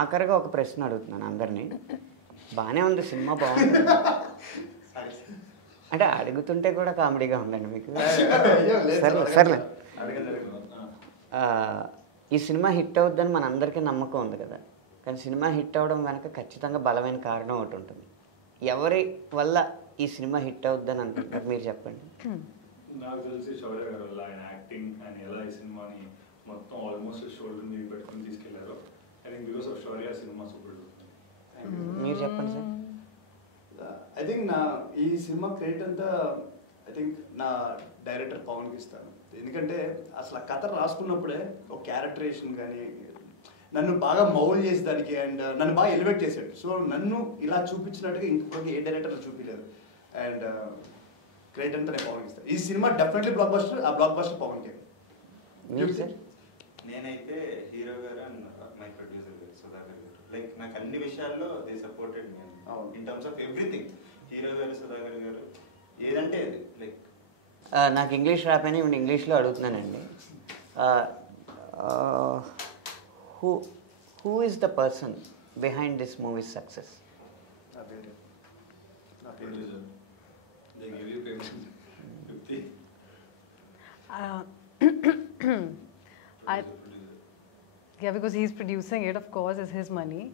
ఆఖరిగా ఒక ప్రశ్న అడుగుతున్నాను అందరినీ. బాగానే ఉంది సినిమా, బాగుంది అంటే అడుగుతుంటే కూడా కామెడీగా ఉందండి మీకు. సర్లే ఈ సినిమా హిట్ అవుద్దని మన అందరికీ నమ్మకం ఉంది కదా, కానీ సినిమా హిట్ అవ్వడం వెనక ఖచ్చితంగా బలమైన కారణం ఒకటి ఉంటుంది. ఎవరి వల్ల ఈ సినిమా హిట్ అవుద్దని అనుకుంటారు మీరు చెప్పండి. నాకు తెలిసి శౌర్య గారు వల్ల, ఆయన యాక్టింగ్, ఆయన ఎలా ఈ సినిమాని మొత్తం ఆల్మోస్ట్ షోల్డర్ మీద పెట్టుకుని తీసుకెళ్లారు. I think because of Shaurya cinema super. మీరు చెప్పండి సార్. ఐ థింక్ ఈ సినిమా క్రెడిట్ అంతా ఐ థింక్ నా డైరెక్టర్ పవన్కి ఇస్తాను. ఎందుకంటే అసలు ఆ కథ రాసుకున్నప్పుడే ఒక క్యారెక్టరేషన్ కానీ నన్ను బాగా మౌల్ చేసేదానికి అండ్ నన్ను బాగా ఎలివేట్ చేశాడు. సో నన్ను ఇలా చూపించినట్టుగా ఇంకొకరికి ఏ డైరెక్టర్ చూపించలేదు. అండ్ క్రెడిట్ అంతా నేను పవన్కి ఇస్తాను. ఈ సినిమా డెఫినెట్లీ బ్లాక్ బస్టర్, ఆ బ్లాక్ బస్టర్ పవన్కి. నేనైతే హీరో గారు అండ్ మై ప్రొడ్యూసర్ గారు సుధాకర్ గారు, లైక్ నాకు అన్ని విషయాల్లో they supported me in terms of everything. Hero గారు, సుధాకర్ గారు ఏదంటే లైక్ నాకు ఇంగ్లీష్ రాపని ఇప్పుడు ఇంగ్లీష్లో అడుగుతున్నానండి. Who is the person behind this movie success? Yeah, because he's producing it, of course, it's his money.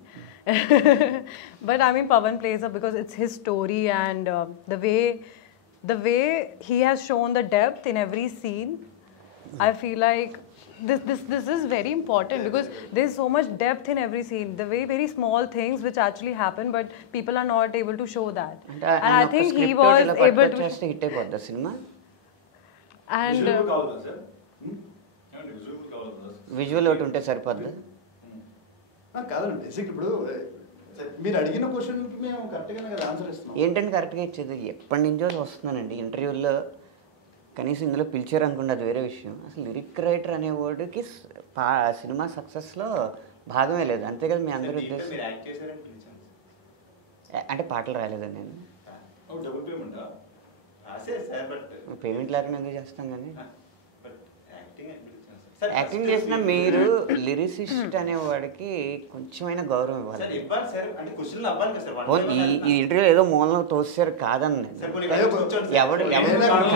But I mean, Pawan plays up because it's his story, and the way he has shown the depth in every scene. I feel like this is very important because there's so much depth in every scene. The very small things which actually happen, but people are not able to show that. And I think he was able to hit the cinema. And visual ఒకటి ఉంటే సరిపోద్దా? కాదండి, basic ఇప్పుడు మీరు అడిగిన క్వశ్చన్కి మేము కరెక్ట్గానే కదా ఆన్సర్ ఇస్తున్నాం. ఏంటంటే కరెక్ట్గా ఇచ్చేది ఎప్పటి నుంచో వస్తున్నానండి ఇంటర్వ్యూల్లో, కనీసం ఇందులో పిలిచారు అనుకోండి అది వేరే విషయం. అసలు లిరిక్ రైటర్ అనే వర్డ్కి సినిమా సక్సెస్లో భాగమే లేదు, అంతే కదా మీ అందరూ ఉద్దేశం. అంటే పాటలు రాలేదండి నేను, పేమెంట్ లేకుండా ఎందుకు చేస్తాం కానీ. యాక్టింగ్ చేసిన మీరు లిరిసిస్ట్ అనేవాడికి కొంచెమైనా గౌరవం ఇవ్వాలి. ఈ ఇంటర్వ్యూ ఏదో మూలంలో తోసారు కాదండి,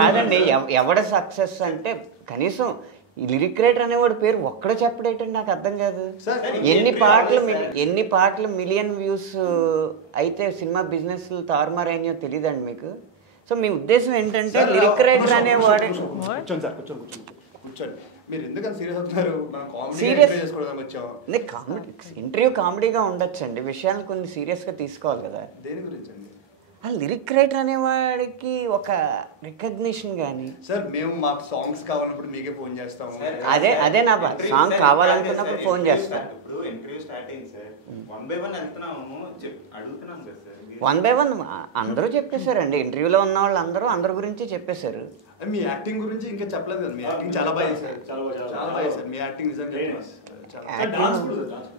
కాదండి ఎవడ సక్సెస్ అంటే కనీసం ఈ లిరిక్ రైటర్ అనేవాడు పేరు ఒక్కడే చెప్పడేటండి, నాకు అర్థం కాదు. ఎన్ని పాటలు మిలియన్ వ్యూస్ అయితే సినిమా బిజినెస్ తారుమారైనాయో తెలియదండి మీకు. సో మీ ఉద్దేశం ఏంటంటే లిరిక్ రైటర్ అనేవాడు కూర్చోండి, మీరు ఎందుకంటే సీరియస్ అవుతున్నారు? ఇంటర్వ్యూ కామెడీగా ఉండొచ్చండి, విషయాన్ని కొన్ని సీరియస్గా తీసుకోవాలి కదా. దేని గురించి అండి? ఆ లిరిక్ రైటర్ అనేవాడికి ఒక రికగ్నిషన్ కానీ. సార్ మేము మాకు సాంగ్స్ కావాలన్నప్పుడు మీకే ఫోన్ చేస్తాము. అదే నా సాంగ్ కావాలనుకున్నప్పుడు ఫోన్ చేస్తాం. ఇప్పుడు ఇంటర్వ్యూ స్టార్ట్ అయింది సార్, 1 by 1 వెళ్తున్నాము, అడుగుతున్నాం కదా సార్. 1 by 1 అందరూ చెప్పేశారండి, ఇంటర్వ్యూలో ఉన్న వాళ్ళు అందరి గురించి చెప్పేశారు. మీ యాక్టింగ్ గురించి ఇంకా చెప్పలేదు కదా, మీ యాక్టింగ్ చాలా బాగా చేశారు, చాలా బాగా చేశారు మీ యాక్టింగ్.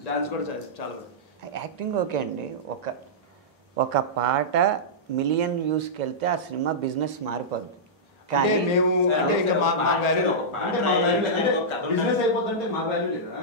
డాన్స్ కూడా చాలా బాగా. యాక్టింగ్ ఓకే అండి, ఒక పాట మిలియన్ వ్యూస్కి వెళ్తే ఆ సినిమా బిజినెస్ మారిపోద్ది. కానీ మేము అంటే ఇంకా మా వాల్యూ అంటే బిజినెస్ అయిపోతుంటే మా వాల్యూ లేదా?